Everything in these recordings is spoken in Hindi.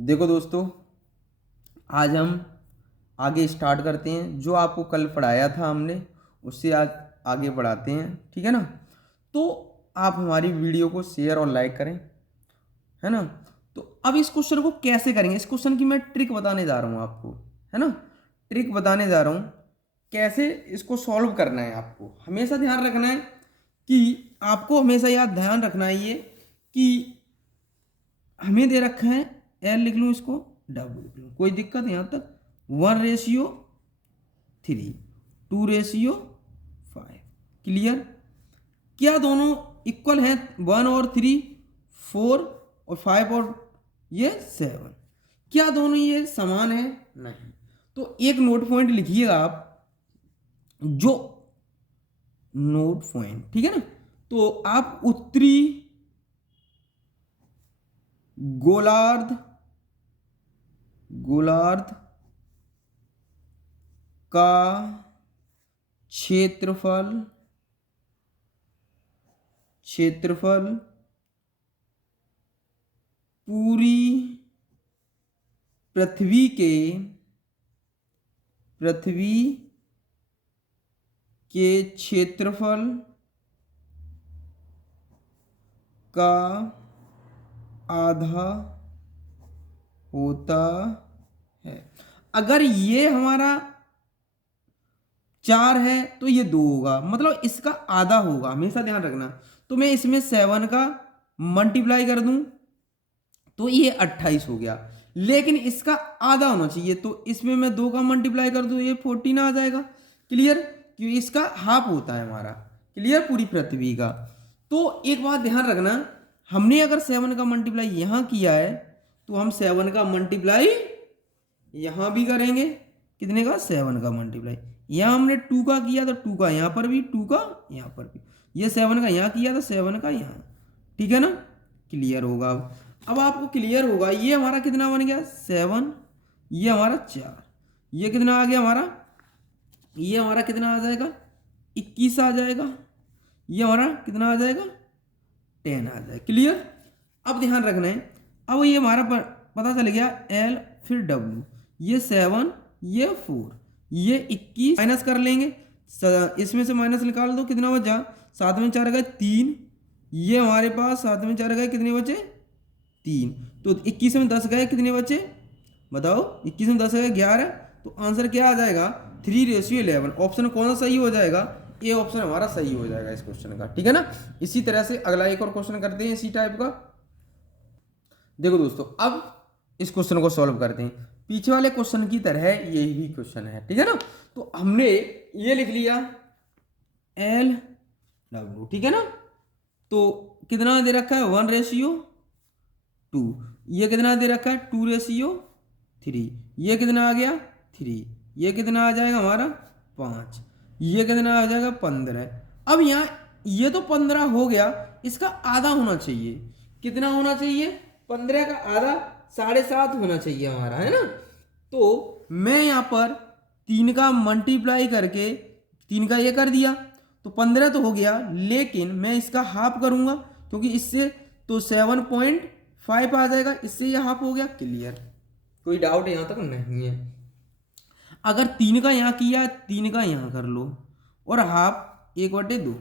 देखो दोस्तों, आज हम आगे स्टार्ट करते हैं। जो आपको कल पढ़ाया था हमने, उससे आज आगे बढ़ाते हैं। ठीक है ना। तो आप हमारी वीडियो को शेयर और लाइक करें, है ना। तो अब इस क्वेश्चन को कैसे करेंगे, इस क्वेश्चन की मैं ट्रिक बताने जा रहा हूँ आपको, है ना। ट्रिक बताने जा रहा हूँ कैसे इसको सॉल्व करना है। आपको हमेशा ध्यान रखना है कि आपको हमेशा याद ध्यान रखना है ये कि हमें दे रखा है एल, लिख लूँ इसको डब्ल्यू लिख लूँ, कोई दिक्कत यहाँ तक। 1:3, 2:5। क्लियर। क्या दोनों इक्वल हैं? 1 और 3, 4 और 5 और ये 7, क्या दोनों ये समान है? नहीं। तो एक नोट पॉइंट लिखिएगा आप, जो नोट पॉइंट, ठीक है ना। तो आप उत्तरी गोलार्ध गोलार्ध का क्षेत्रफल पूरी पृथ्वी के क्षेत्रफल का आधा होता है। अगर ये हमारा 4 है तो ये 2 होगा, मतलब इसका आधा होगा, हमेशा ध्यान रखना। तो मैं इसमें 7 का मल्टीप्लाई कर दूं तो ये 28 हो गया, लेकिन इसका आधा होना चाहिए। तो इसमें मैं 2 का मल्टीप्लाई कर दूं, ये 14 आ जाएगा। क्लियर। क्योंकि इसका हाफ होता है हमारा। क्लियर, पूरी पृथ्वी का। तो एक बात ध्यान रखना, हमने अगर 7 का मल्टीप्लाई यहां किया है तो हम 7 का मल्टीप्लाई यहां भी करेंगे। कितने का? 7 का मल्टीप्लाई। यहां हमने 2 का किया तो 2 का यहां पर भी, 2 का यहां पर भी। ये 7 का यहां किया तो 7 का यहां। ठीक है ना। क्लियर होगा। अब आपको क्लियर होगा ये हमारा कितना बन गया? 7, ये हमारा 4, ये कितना आ गया हमारा? ये हमारा कितना आ जाएगा? 21 आ जाएगा। ये हमारा कितना आ जाएगा? 10 आ जाएगा। क्लियर। अब ध्यान रखना है, अब ये हमारा पता चल गया एल, फिर डब्ल्यू, ये 7, ये 4, ये 21 माइनस कर लेंगे। इसमें से माइनस निकाल दो, कितना बचा? 7 में 4 गए 3, ये हमारे पास 7 में 4 गए, कितने बचे? 3। तो 21 में 10 गए, कितने बचे? बताओ। 21 में 10 गए 11। तो आंसर क्या आ जाएगा? 3:11। ऑप्शन कौन सा सही हो जाएगा? ये ऑप्शन हमारा सही हो जाएगा इस क्वेश्चन का। ठीक है ना। इसी तरह से अगला एक और क्वेश्चन करते हैं इसी टाइप का। देखो दोस्तों, अब इस क्वेश्चन को सॉल्व करते हैं। पीछे वाले क्वेश्चन की तरह यही क्वेश्चन है। ठीक है ना। तो हमने ये लिख लिया एल डब्ल्यू, ठीक है ना। तो कितना दे रखा है? 1:2। ये कितना दे रखा है? 2:3। ये कितना आ गया? 3। ये कितना आ जाएगा हमारा? 5। ये कितना आ जाएगा? 15। अब यहाँ ये तो 15 हो गया, इसका आधा होना चाहिए। कितना होना चाहिए? 15 का आधा 7.5 होना चाहिए हमारा, है ना। तो मैं यहाँ पर 3 का मल्टीप्लाई करके 3 का ये कर दिया तो 15 तो हो गया, लेकिन मैं इसका हाफ करूंगा क्योंकि इससे तो 7.5 आ जाएगा, इससे ये हाफ हो गया। क्लियर। कोई डाउट यहाँ तक नहीं है। अगर 3 का यहाँ किया, 3 का यहाँ कर लो, और हाफ 1/2,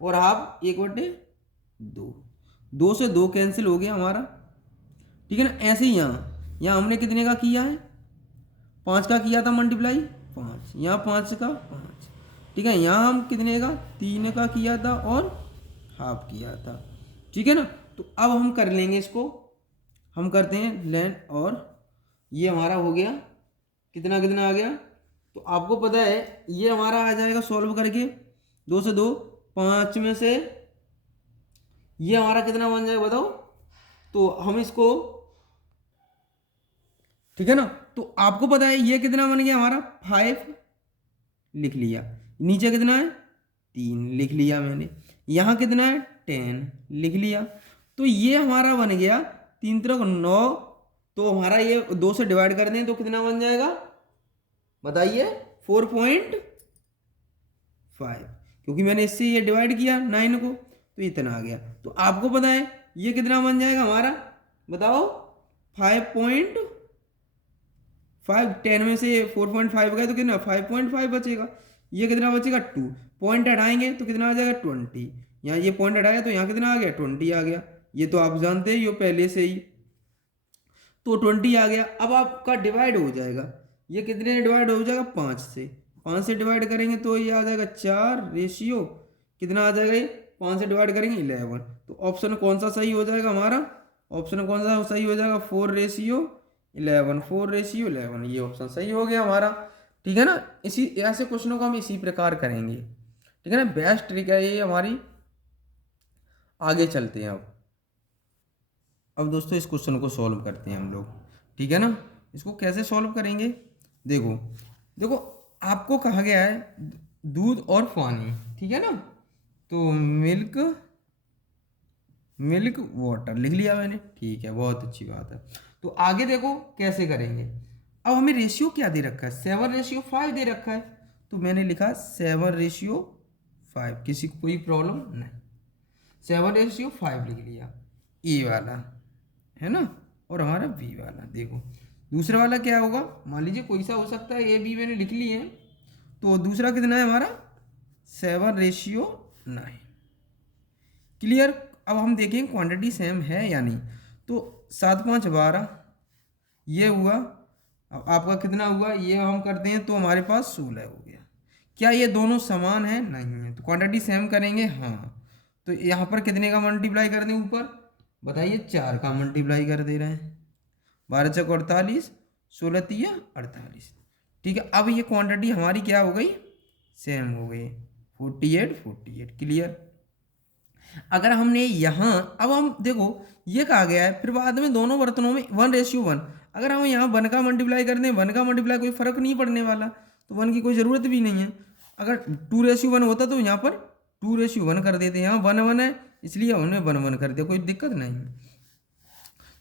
और हाफ 1/2। 2 से 2 कैंसिल हो गया हमारा। ठीक है ना। ऐसे ही यहाँ यहाँ हमने कितने का किया है? 5 का किया था मल्टीप्लाई, 5, यहाँ 5 का 5। ठीक है। यहाँ हम कितने का? 3 का किया था और हाफ किया था। ठीक है ना। तो अब हम कर लेंगे इसको, हम करते हैं लेन, और ये हमारा हो गया कितना कितना आ गया? तो आपको पता है ये हमारा आ जाएगा सॉल्व करके 2 से 2, 5 में से ये हमारा कितना बन जाएगा बताओ। तो हम इसको, ठीक है ना। तो आपको पता है ये कितना बन गया हमारा? 5 लिख लिया। नीचे कितना है? 3 लिख लिया मैंने। यहाँ कितना है? 10 लिख लिया। तो ये हमारा बन गया 3 3 9। तो हमारा ये 2 से डिवाइड कर दें तो कितना बन जाएगा बताइए? 4.5, क्योंकि मैंने इससे ये डिवाइड किया 9 को, तो इतना आ गया। तो आपको पता है ये कितना बन जाएगा हमारा? बताओ। 5.5, 10 में से 4.5 गए तो कितना 5.5 बचेगा। ये कितना बचेगा 2, पॉइंट हटाएंगे तो कितना आ जाएगा 20, यहाँ ये पॉइंट हटाया तो यहाँ कितना आ गया 20 आ गया। ये तो आप जानते हैं ये पहले से ही, तो 20 आ गया। अब आपका डिवाइड हो जाएगा, ये कितने डिवाइड हो जाएगा 5 से, 5 से डिवाइड करेंगे तो ये आ जाएगा 4 रेशियो कितना आ जाएगा, ये 5 से डिवाइड करेंगे 11। तो ऑप्शन कौन सा सही हो जाएगा हमारा, ऑप्शन कौन सा सही हो जाएगा 4:11, 4:11, ये ऑप्शन सही हो गया हमारा। ठीक है ना, इसी ऐसे क्वेश्चनों को हम इसी प्रकार करेंगे। ठीक है ना, बेस्ट ट्रिक है ये हमारी। आगे चलते हैं अब दोस्तों इस क्वेश्चन को सॉल्व करते हैं हम लोग। ठीक है ना, इसको कैसे सॉल्व करेंगे, देखो देखो आपको कहा गया है दूध और पानी, ठीक है ना, तो मिल्क वाटर लिख लिया मैंने, ठीक है, बहुत अच्छी बात है। तो आगे देखो कैसे करेंगे। अब हमें रेशियो क्या दे रखा है, 7:5 दे रखा है, तो मैंने लिखा 7:5, किसी को कोई प्रॉब्लम नहीं, 7:5 लिख लिया, ए वाला है ना, और हमारा बी वाला। देखो दूसरा वाला क्या होगा, मान लीजिए कोई सा हो सकता है, ए बी मैंने लिख लिए हैं, तो दूसरा कितना है हमारा 7:9। क्लियर। अब हम देखें क्वांटिटी सेम है या नहीं, तो 7×5 = 12 ये हुआ। अब आपका कितना हुआ, ये हम करते हैं तो हमारे पास 16 हो गया। क्या ये दोनों समान है, नहीं है, तो क्वांटिटी सेम करेंगे, हाँ, तो यहाँ पर कितने का मल्टीप्लाई कर दें ऊपर, बताइए 4 का मल्टीप्लाई कर दे रहे हैं, 12×4 = 48, 16×3 = 48। ठीक है, अब ये क्वांटिटी हमारी क्या हो गई, सेम हो गई, 48। क्लियर। अगर हमने यहाँ, अब हम देखो ये कहा गया है, फिर बाद में दोनों बर्तनों में 1:1, अगर हम यहाँ 1 का मल्टीप्लाई कर दें, 1 का मल्टीप्लाई कोई फर्क नहीं पड़ने वाला, तो 1 की कोई ज़रूरत भी नहीं है। अगर 2:1 होता तो यहाँ पर 2:1 कर देते, यहाँ 1:1 है इसलिए हमने 1:1 कर दिया, कोई दिक्कत नहीं है।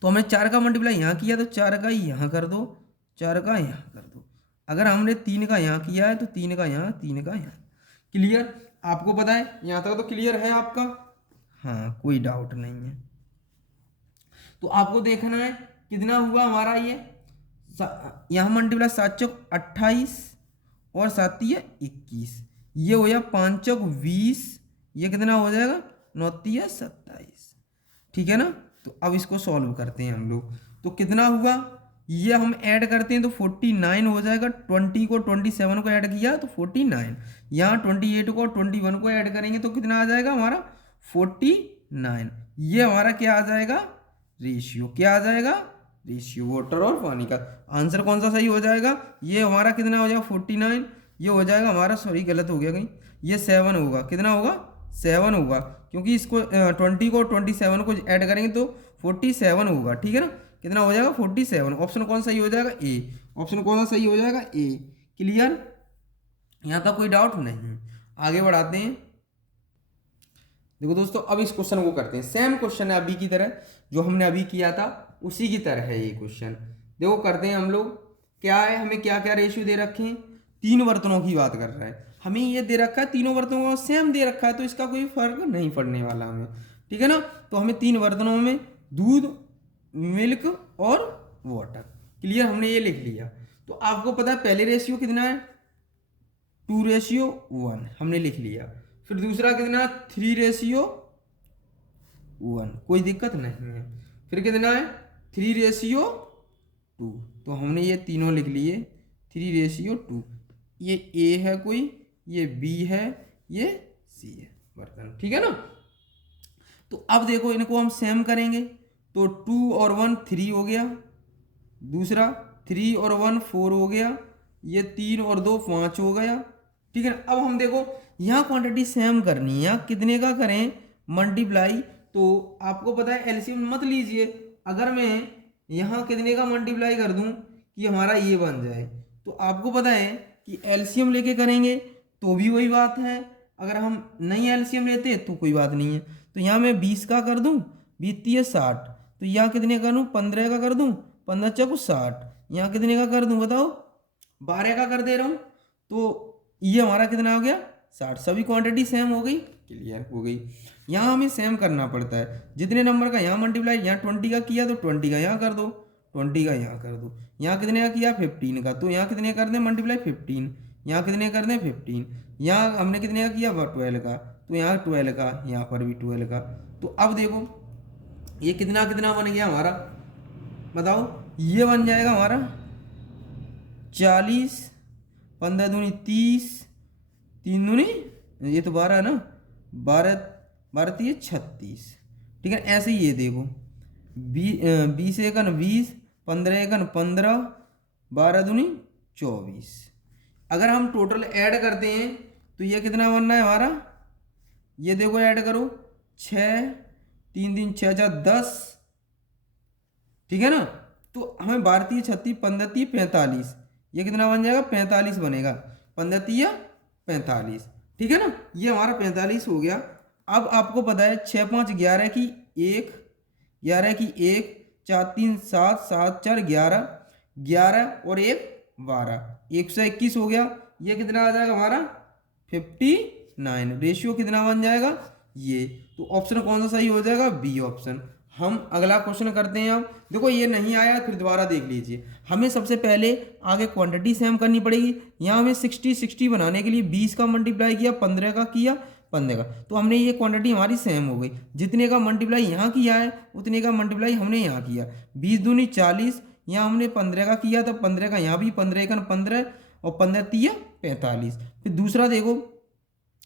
तो हमने 4 का मल्टीप्लाई यहाँ किया तो 4 का ही यहाँ कर दो, 4 का यहाँ कर दो। अगर हमने 3 का यहाँ किया है तो 3 का यहाँ, 3 का यहाँ। क्लियर, आपको पता है यहाँ तक तो क्लियर है आपका, हाँ कोई डाउट नहीं है। तो आपको देखना है कितना हुआ हमारा ये, यहाँ मल्टीप्लाई 7×4 = 28 और 7×3 = 21, ये हो गया 5×4 = 20, ये कितना हो जाएगा 9×3 = 27। ठीक है ना, तो अब इसको सॉल्व करते हैं हम लोग, तो कितना हुआ, ये हम ऐड करते हैं तो 49 हो जाएगा, 20 को 27 को ऐड किया तो 49, यहाँ 28 को 21 को ऐड करेंगे तो कितना आ जाएगा हमारा 49। ये हमारा क्या आ जाएगा, रेशियो, क्या आ जाएगा, रेशियो वाटर और पानी का। आंसर कौन सा सही हो जाएगा, ये हमारा कितना हो जाएगा 49, ये हो जाएगा हमारा, सॉरी गलत हो गया कहीं, ये 7 होगा, कितना होगा 7 होगा, क्योंकि इसको 20 को 27 को ऐड करेंगे तो 47 होगा। ठीक है ना, कितना हो जाएगा 47। ऑप्शन कौन सही हो जाएगा, ए, ऑप्शन कौन सा सही हो जाएगा, ए। क्लियर, यहाँ तक कोई डाउट नहीं। आगे बढ़ाते हैं। देखो दोस्तों अब इस क्वेश्चन को करते हैं, सेम क्वेश्चन है अभी की तरह, जो हमने अभी किया था उसी की तरह है ये क्वेश्चन। देखो करते हैं हम लोग, क्या है, हमें क्या क्या रेशियो दे रखे हैं, 3 बर्तनों की बात कर रहा है, हमें ये दे रखा है तीनों बर्तनों का सेम दे रखा है, तो इसका कोई फर्क नहीं पड़ने वाला हमें। ठीक है ना, तो हमें 3 बर्तनों में दूध, मिल्क और वाटर, क्लियर, हमने ये लिख लिया। तो आपको पता है पहले रेशियो कितना है 2:1 हमने लिख लिया, फिर दूसरा कितना 3:1, कोई दिक्कत नहीं है, फिर कितना है 3:2, तो हमने ये तीनों लिख लिए 3:2, ये ए है कोई, ये बी है, ये सी है बर्तन। ठीक है ना, तो अब देखो इनको हम सेम करेंगे, तो 2 और 1 3 हो गया, दूसरा 3 और 1 4 हो गया, ये 3 और 2 5 हो गया। ठीक है ना, अब हम देखो यहाँ क्वांटिटी सेम करनी है, कितने का करें मल्टीप्लाई, तो आपको पता है एलसीएम मत लीजिए, अगर मैं यहाँ कितने का मल्टीप्लाई कर दूँ कि हमारा ये बन जाए, तो आपको पता है कि एलसीएम लेके करेंगे तो भी वही बात है, अगर हम नहीं एलसीएम लेते तो कोई बात नहीं है। तो यहाँ मैं 20 का कर दूँ, 20×3 = 60, तो यहाँ कितने का करूँ 15 का कर दूँ, 15×4 = 60, यहाँ कितने का कर दूँ बताओ 12 का कर दे रहा हूँ, तो ये हमारा कितना हो गया 60, सभी क्वांटिटी सेम हो गई, क्लियर हो गई। यहाँ हमें सेम करना पड़ता है, जितने नंबर का यहाँ मल्टीप्लाई यहाँ 20 का किया तो 20 का यहाँ कर दो, 20 का यहाँ कर दो। यहाँ कितने का किया 15 का, तो यहाँ कितने कर दें मल्टीप्लाई 15, यहाँ कितने कर दें 15, यहाँ हमने कितने का किया 12 का, तो यहाँ 12 का, यहाँ पर भी 12 का। तो अब देखो ये कितना कितना बन गया हमारा, बताओ, ये बन जाएगा हमारा 40, 15 दूनी 30, 3 दूनी, ये तो 12 है ना, 12 12 3 36, ठीक है। ऐसे ही ये देखो 20 एकन 20, 15 एकन 15, 12 दूनी 24। अगर हम टोटल ऐड करते हैं तो ये कितना बनना है हमारा, ये देखो ऐड करो 6, 3 3 6 6 10, ठीक है ना। तो हमें 12 3 36, 15 3 45, ये कितना बन जाएगा 45 बनेगा, 15 3 45, ठीक है ना। ये हमारा 45 हो गया। अब आपको पता है 6 5 11 की 1, 11 की 1, 4 3 7, 7 4 11, 11 और 1 12, 121 हो गया। ये कितना आ जाएगा हमारा 59। रेशियो कितना बन जाएगा ये, तो ऑप्शन कौन सा सही हो जाएगा, बी ऑप्शन। हम अगला क्वेश्चन करते हैं। अब देखो ये नहीं आया फिर दोबारा देख लीजिए। हमें सबसे पहले आगे क्वांटिटी सेम करनी पड़ेगी। यहाँ हमें 60 बनाने के लिए 20 का मल्टीप्लाई किया, 15 का किया, 15 का, तो हमने ये क्वांटिटी हमारी सेम हो गई। जितने का मल्टीप्लाई यहाँ किया है उतने का मल्टीप्लाई हमने यहाँ किया। 20 दूनी 40, यहाँ हमने 15 का किया था, 15 का यहाँ भी, 15 एकन 15 और 15 3 45। फिर दूसरा देखो,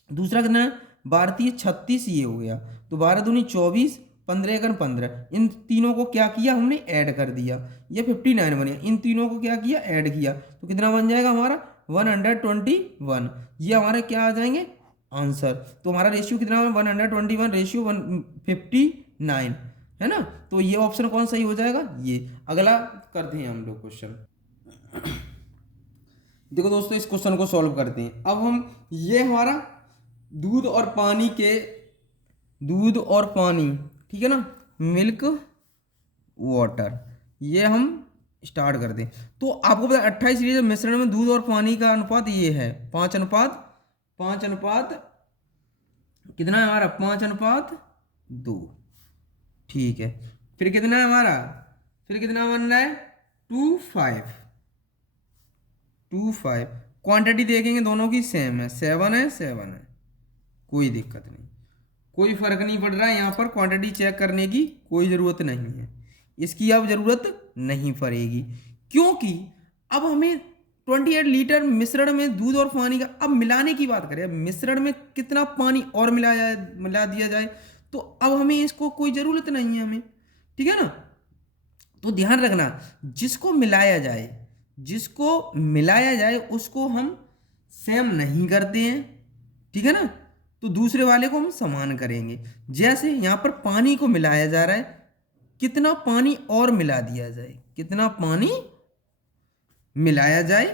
दूसरा कितना है 12 3 36, ये हो गया। तो 12 दूनी 24, 15 एकन 15, इन तीनों को क्या किया हमने ऐड कर दिया, ये 59 बन गया। इन तीनों को क्या किया ऐड किया, तो कितना बन जाएगा हमारा 121। ये हमारे क्या आ जाएंगे आंसर। तो हमारा रेशियो कितना है 121 रेशियो 159 है ना। तो ये ऑप्शन कौन सही हो जाएगा ये। अगला करते हैं हम लोग क्वेश्चन। देखो दोस्तों इस क्वेश्चन को सॉल्व करते हैं। अब हम ये हमारा दूध और पानी के, दूध और पानी, ठीक है ना, मिल्क वाटर, ये हम स्टार्ट कर दें। तो आपको पता है 28 लीटर मिश्रण में दूध और पानी का अनुपात ये है 5 अनुपात कितना है हमारा 5:2, ठीक है। फिर कितना है हमारा, फिर कितना बनना है 2:5। क्वांटिटी देखेंगे दोनों की सेम है, 7 है 7 है, कोई दिक्कत नहीं, कोई फर्क नहीं पड़ रहा है। यहाँ पर क्वांटिटी चेक करने की कोई ज़रूरत नहीं है, इसकी अब ज़रूरत नहीं पड़ेगी, क्योंकि अब हमें 28 लीटर मिश्रण में दूध और पानी का, अब मिलाने की बात करें, मिश्रण में कितना पानी और मिला दिया जाए, तो अब हमें इसको कोई ज़रूरत नहीं है हमें, ठीक है ना। तो ध्यान रखना जिसको मिलाया जाए उसको हम सेम नहीं करते हैं, ठीक है ना। तो दूसरे वाले को हम समान करेंगे। जैसे यहाँ पर पानी को मिलाया जा रहा है, कितना पानी और मिला दिया जाए, कितना पानी मिलाया जाए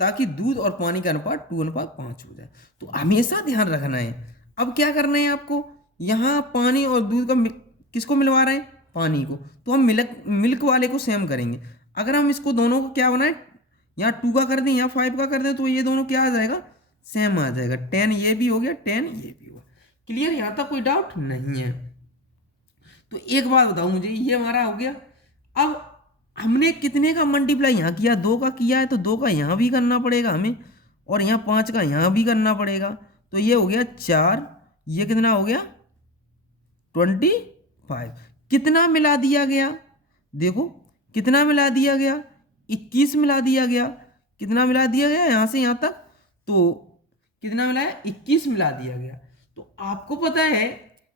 ताकि दूध और पानी का अनुपात 2:5 हो जाए। तो हमेशा ध्यान रखना है। अब क्या करना है आपको, यहाँ पानी और दूध का किसको मिलवा रहे हैं, पानी को, तो हम मिल्क वाले को सेम करेंगे। अगर हम इसको दोनों को क्या बनाएं, यहाँ 2 का कर दें, यहाँ 5 का कर दें, तो ये दोनों क्या आ जाएगा सेम आ जाएगा। 10 ये भी हो गया, 10 ये भी हुआ। क्लियर, यहाँ तक कोई डाउट नहीं है। तो एक बात बताओ मुझे, ये हमारा हो गया। अब हमने कितने का मल्टीप्लाई यहाँ किया, 2 का किया है, तो 2 का यहाँ भी करना पड़ेगा हमें, और यहाँ 5 का यहाँ भी करना पड़ेगा। तो ये हो गया 4, ये कितना हो गया 25। कितना मिला दिया गया, देखो कितना मिला दिया गया, 21 मिला दिया गया। कितना मिला दिया गया यहाँ से यहाँ तक, तो कितना मिला है 21 मिला दिया गया। तो आपको पता है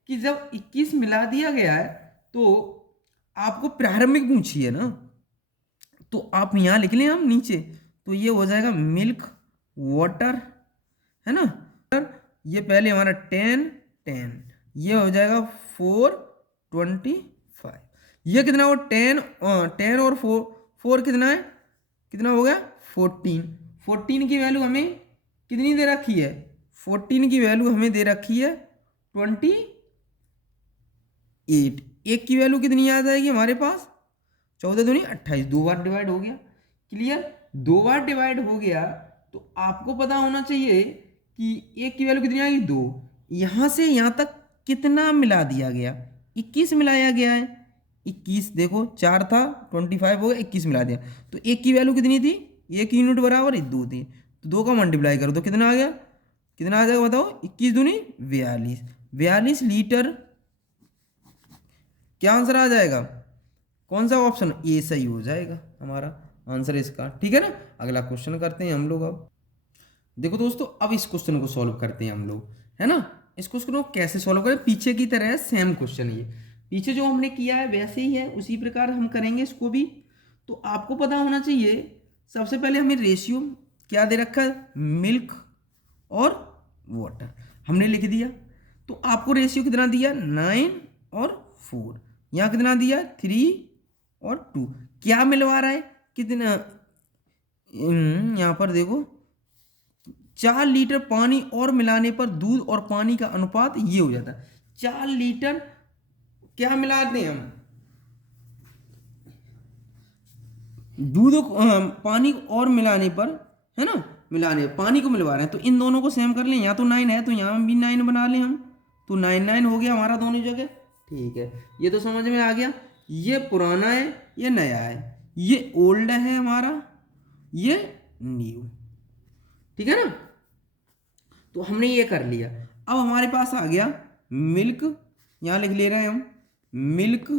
कि जब 21 मिला दिया गया है तो आपको प्रारंभिक पूछी है ना, तो आप यहाँ लिख लें हम नीचे, तो ये हो जाएगा मिल्क वाटर, है ना। ये पहले हमारा 10, ये हो जाएगा 4:25। ये कितना हो 10 और 4 कितना है, कितना हो गया 14 की वैल्यू हमें कितनी दे रखी है, 14 की वैल्यू हमें दे रखी है 28। एक की वैल्यू कितनी आ जाएगी हमारे पास 14 दूनी 28, 2 बार डिवाइड हो गया। क्लियर, 2 बार डिवाइड हो गया तो आपको पता होना चाहिए कि एक की वैल्यू कितनी आएगी 2। यहाँ से यहाँ तक कितना मिला दिया गया, 21 मिलाया गया है, 21, देखो 4 था, 25 हो गया, 21 मिला दिया, तो 1 की वैल्यू कितनी थी, 1 यूनिट बराबर 2 थी, तो 2 का मल्टीप्लाई करो तो कितना आ गया, कितना आ जाएगा बताओ, 21 दूनी 42, 42 लीटर। क्या आंसर आ जाएगा, कौन सा ऑप्शन, ए सही हो जाएगा हमारा आंसर इसका। ठीक है ना, अगला क्वेश्चन करते हैं हम लोग। अब देखो दोस्तों, अब इस क्वेश्चन को सॉल्व करते हैं हम लोग, है ना। इस क्वेश्चन को कैसे सॉल्व करें, पीछे की तरह है, सेम क्वेश्चन ये, पीछे जो हमने किया है वैसे ही है, उसी प्रकार हम करेंगे इसको भी। तो आपको पता होना चाहिए, सबसे पहले हमें रेशियो क्या दे रखा है, मिल्क और वाटर हमने लिख दिया। तो आपको रेशियो कितना दिया, 9 और 4, यहाँ कितना दिया, 3 और 2, क्या मिलवा रहा है, कितना, यहाँ पर देखो 4 लीटर पानी और मिलाने पर दूध और पानी का अनुपात ये हो जाता है, 4 लीटर क्या मिलाते हैं हम, दूध पानी और मिलाने पर, है ना, मिलाने पानी को मिलवा रहे हैं, तो इन दोनों को सेम कर लें, यहाँ तो 9 है तो यहाँ भी 9 बना लें हम, तो 9 9 हो गया हमारा दोनों जगह। ठीक है, ये तो समझ में आ गया, ये पुराना है ये नया है, ये ओल्ड है हमारा, ये न्यू। ठीक है ना, तो हमने ये कर लिया। अब हमारे पास आ गया मिल्क, यहाँ लिख ले रहे हैं हम मिल्क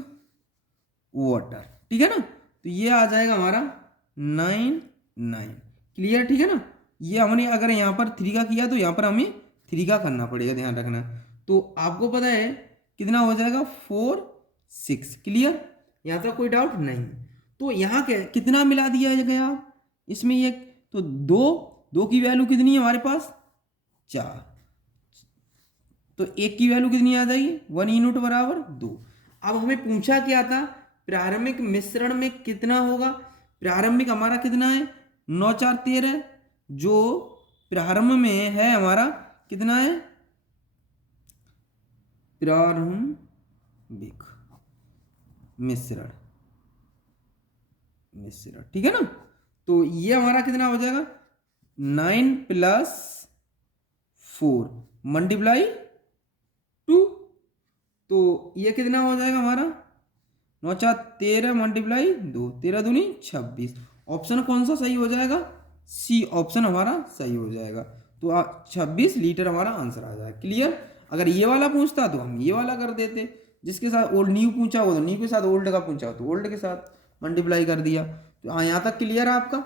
वाटर। ठीक है ना, तो ये आ जाएगा हमारा 9 9, क्लियर। ठीक है ना, ये हमने अगर यहाँ पर 3 का किया तो यहाँ पर हमें 3 का करना पड़ेगा, ध्यान रखना। तो आपको पता है कितना हो जाएगा, 4 6, क्लियर, यहाँ तक कोई डाउट नहीं। तो यहाँ क्या कितना मिला दिया गया इसमें, ये तो 2 की वैल्यू कितनी है हमारे पास, 4, तो 1 की वैल्यू कितनी आ जाएगी, 1 यूनिट बराबर 2। अब हमें पूछा क्या था, प्रारंभिक मिश्रण में कितना होगा, प्रारंभिक हमारा कितना है, 9 4 13, जो प्रारंभ में है हमारा कितना है, प्रारंभिक मिश्रण, ठीक है ना। तो ये हमारा कितना हो जाएगा, 9 + 4 मल्टीप्लाई 2, तो ये कितना हो जाएगा हमारा, 9 4 13 मल्टीप्लाई 2, 13 दूनी 26। ऑप्शन कौन सा सही हो जाएगा, सी ऑप्शन हमारा सही हो जाएगा। तो 26 लीटर हमारा आंसर आ जाएगा, क्लियर। अगर ये वाला पूछता तो हम ये वाला कर देते, जिसके साथ ओल्ड न्यू पूछा हो तो न्यू के साथ, ओल्ड का पूछा हो तो ओल्ड के साथ मल्टीप्लाई कर दिया। तो हाँ, यहाँ तक क्लियर है आपका।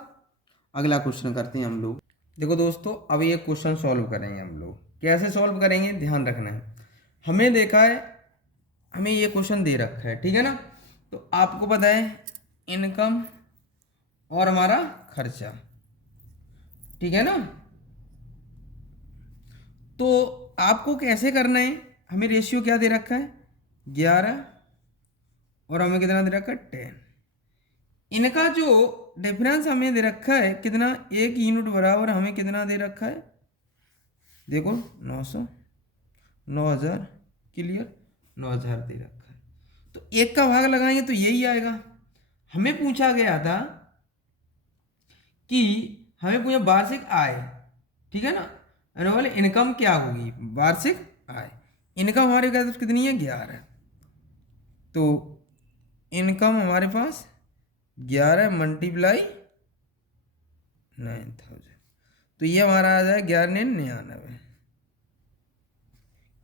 अगला क्वेश्चन करते हैं हम लोग। देखो दोस्तों, अब ये क्वेश्चन सॉल्व करेंगे हम लोग, कैसे सॉल्व करेंगे ध्यान रखना है। हमें देखा है, हमें ये क्वेश्चन दे रखा है, ठीक है ना। तो आपको पता है इनकम और हमारा खर्चा, ठीक है ना। तो आपको कैसे करना है, हमें रेशियो क्या दे रखा है, 11 और हमें कितना दे रखा है, 10। इनका जो डिफरेंस हमें दे रखा है कितना, 1 यूनिट बराबर हमें कितना दे रखा है, देखो 900, 9000, क्लियर, 9000 दे रखा है। तो 1 का भाग लगाएंगे तो यही आएगा। हमें पूछा गया था कि हमें पूछा वार्षिक आय, ठीक है ना, एनुअल इनकम क्या होगी, वार्षिक आय। इनकम हमारे पास कितनी है, 11। तो इनकम हमारे पास 11 मल्टीप्लाई 9000, तो ये हमारा आ जाए 11 99,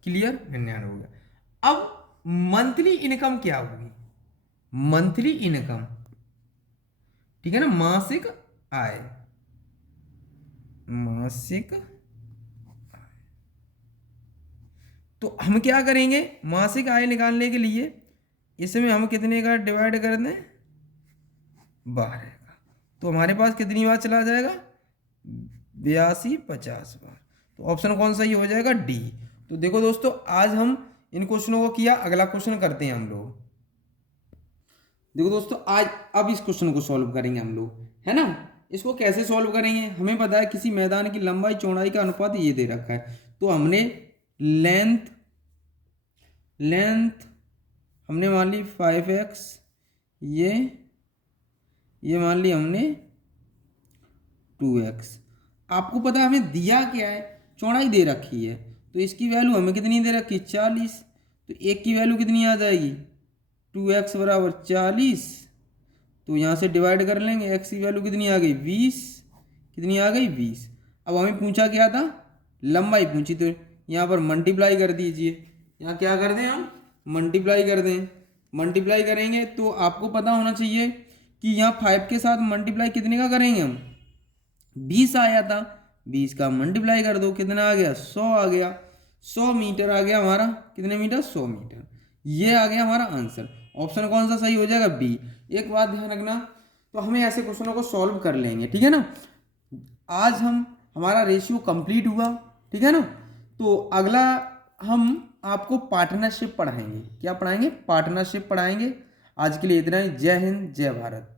क्लियर, 99 हो गया। अब मंथली इनकम क्या होगी, मंथली इनकम, ठीक है ना, मासिक आय, मासिक आय। तो हम क्या करेंगे, मासिक आय निकालने के लिए इसमें हम कितने का डिवाइड कर दें, 12 का। तो हमारे पास कितनी बार चला जाएगा, 82 50 बार। तो ऑप्शन कौन सा ही हो जाएगा, डी। तो देखो दोस्तों, आज हम इन क्वेश्चनों को किया, अगला क्वेश्चन करते हैं हम लोग। देखो दोस्तों, आज अब इस क्वेश्चन को सॉल्व करेंगे हम लोग, है ना। इसको कैसे सॉल्व करेंगे, हमें पता है किसी मैदान की लंबाई चौड़ाई का अनुपात ये दे रखा है। तो हमने लेंथ हमने मान ली 5x, ये मान ली हमने 2x। आपको पता है हमें दिया क्या है, चौड़ाई दे रखी है, तो इसकी वैल्यू हमें कितनी दे रखी है, 40। तो 1 की वैल्यू कितनी आ जाएगी, 2x बराबर 40, तो यहाँ से डिवाइड कर लेंगे। x की वैल्यू कितनी आ गई 20, कितनी आ गई 20। अब हमें पूछा क्या था, लंबाई पूछी, तो यहाँ पर मल्टीप्लाई कर दीजिए। यहाँ क्या कर दें हम, मल्टीप्लाई कर दें। मल्टीप्लाई करेंगे तो आपको पता होना चाहिए कि यहाँ 5 के साथ मल्टीप्लाई कितने का करेंगे हम, 20 आया था, 20 का मल्टीप्लाई कर दो, कितना आ गया 100 आ गया। 100 मीटर आ गया हमारा, कितने मीटर 100 मीटर। ये आ गया हमारा आंसर। ऑप्शन कौन सा सही हो जाएगा, बी। एक बात ध्यान रखना, तो हमें ऐसे क्वेश्चनों को सॉल्व कर लेंगे, ठीक है ना। आज हमारा रेशियो कंप्लीट हुआ, ठीक है ना। तो अगला हम आपको पार्टनरशिप पढ़ाएंगे। क्या पढ़ाएंगे, पार्टनरशिप पढ़ाएंगे। आज के लिए इतना ही। जय हिंद, जय भारत।